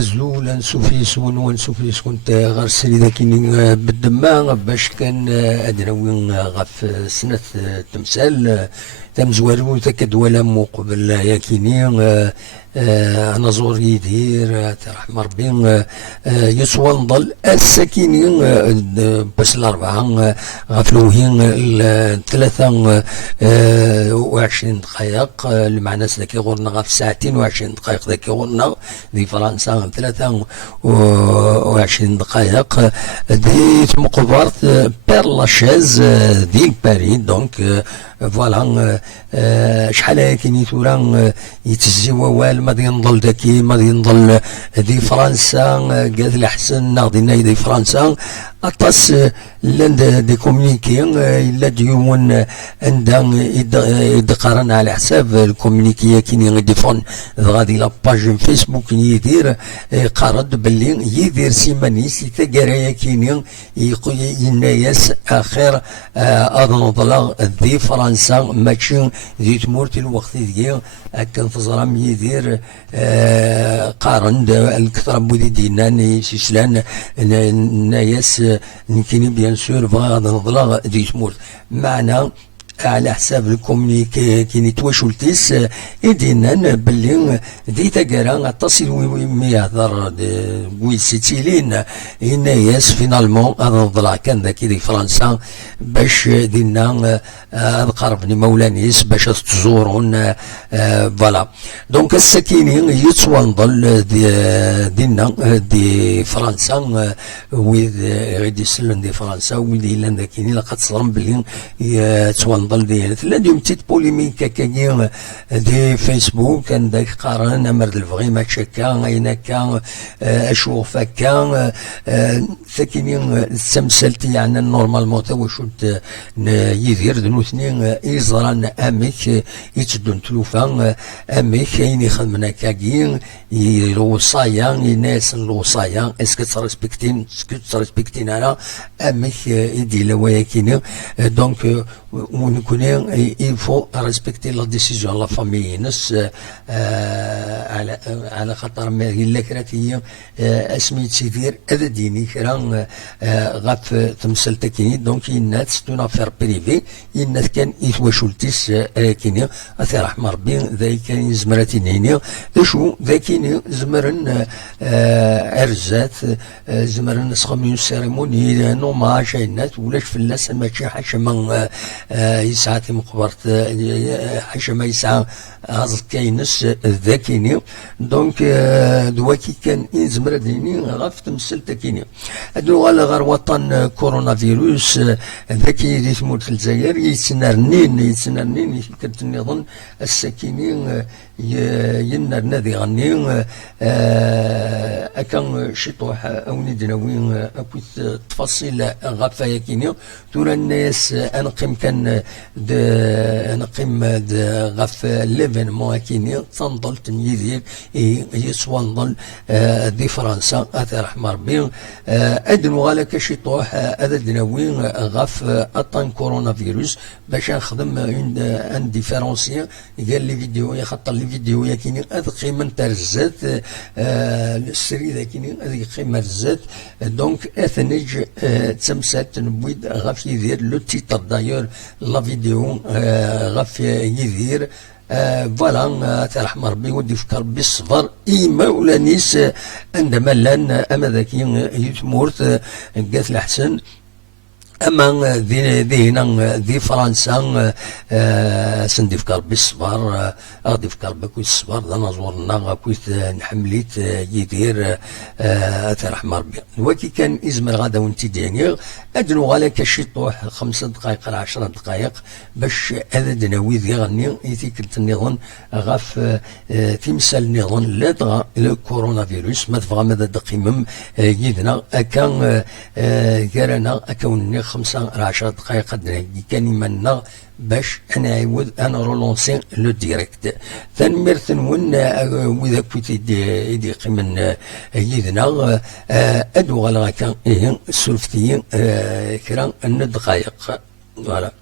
زلولا سوفيسون ونسوفيسون غير سري ذاكيني بالدماغ باش كان ادناوين غف سنة تمثال تمزوارو تكد ولا مقبل ياكيني انا زور يدير ترحم ربي يسوى نضل السكيني بس الاربعه غفلوهين الثلاثه و20 دقائق المعنى ذاك يغورنا غف ساعتين و20 دقائق ذاك يغورنا دي فرنسا 23 دقائق دي مقبرت بير لاشيز دي باري دونك فوالا شحال كاين تورا يتزي ووال ما ينضل داكي ما ينضل دي فرنسا قالت الحسن ناضينا دي فرنسا اطاس لاند دي كومونيكي الا ديون عندها يدقرن على حساب الكومونيكي كاين يديفون غادي لاباج فيسبوك يدير قرد باللي يدير سيمانيس تاكرايا كاين ينايس اخر اضنضلا دي فرنسا ماشي دي تمورتي الوقت ديال كان تزرم يدير قارن الكثر بودي دينان سيسلان نايس نكيني بيان سور بغا نضلا دي تمورت معنا على حساب الكومونيكي كي نتواشولتيس يدينا باللي دي تاكرا تصل ويمي يهضر وي سيتيلين يناياس فينالمون نضلا كان ذاكي دي فرنسا باش دينا قربني مولانيس باش تزورون فوالا دونك السكينين يتسوى نضل دينا دي فرنسا ويد غيدي سلن دي فرنسا ويد إلا ذاكيني لقد صرم باللي يتسوى نضل ديالت لا ديهم تيت بوليميك كاين دي فيسبوك كان داك قارن مرد الفغي ما تشكا ايناكا اشوف كان ساكنين سمسلتي يعني نورمالمون تا واش يدير دنوثني يزران اميك يتدون تلوفا اميك كاين يخدمنا كاين الوصايا الناس الوصايا اسكو تريسبكتين تريسبكتين على اميك يدي لوايا كاين دونك ونكون il faut respecter la décision de la famille نس على خاطر ما الا كرات هي اسميت سيدير هذا ديني كرا غاف تمثل تكيني دونك الناس تون افير بريفي الناس كان يتواشولتيس كيني اثي رحم ربي ذاك كان زمراتين هنا شو ذاكيني زمرن ارزات زمرن سخمين سيريموني نوماج الناس ولاش فلاس ماشي حشمه يسعى مقبرت حشمه يسعى هذا كاينس ذاكيني دونك دواكي كان يزمر ديني غاف تمثل تكيني هادو غير وطن كورونا فيروس ذاكي دي تموت الجزائر يتسنرنين كنت نظن السكينين ينرنا ذي غني اكان شطوح او ندناوين اكوت تفاصيل غافا يكيني تورا الناس انقيم كان انقيم غاف ليفينمون كيني تنضل تنيدير يسوى نضل دي فرنسا اثي رحم ربي ادنو غالك شطوح هذا دناوين غاف اطان كورونا فيروس باش نخدم ان ديفيرونسي قال لي فيديو يخطر لي فيديو ياكيني هذ قيمه ترزات السري ذاكيني هذه قيمه رزات دونك اثنج تمسات نبويد غاف يدير لو تيتر دايور لا فيديو غاف يدير فوالا ترحم ربي ودي فكر بالصبر إيما ولا نيس عندما لان اما ذاكي يتمورت قالت الحسن اما ذي هنا ذي فرنسا سندي فكر بالصبر غادي فكر بكوي الصبر انا زورنا غاكويت نحمليت يدير ترحم ربي وكي كان ازمر غادا وانت دينيغ ادنو غالك شي طوح 5 دقائق ل 10 دقائق باش هذا دناوي ذي غني يتيكلت النظام غاف تمثال النظام لا تغى الكورونا فيروس ما تبغى ماذا دقيمم يدنا كان كارنا اكون 5 ل 10 دقائق كان يمنا باش انا عاود انا رولونسي لو ديريكت تنمرت نون واذا كنت يدي قيمن يدنا ادو غلا كان سولفتي كرا 1 دقائق فوالا.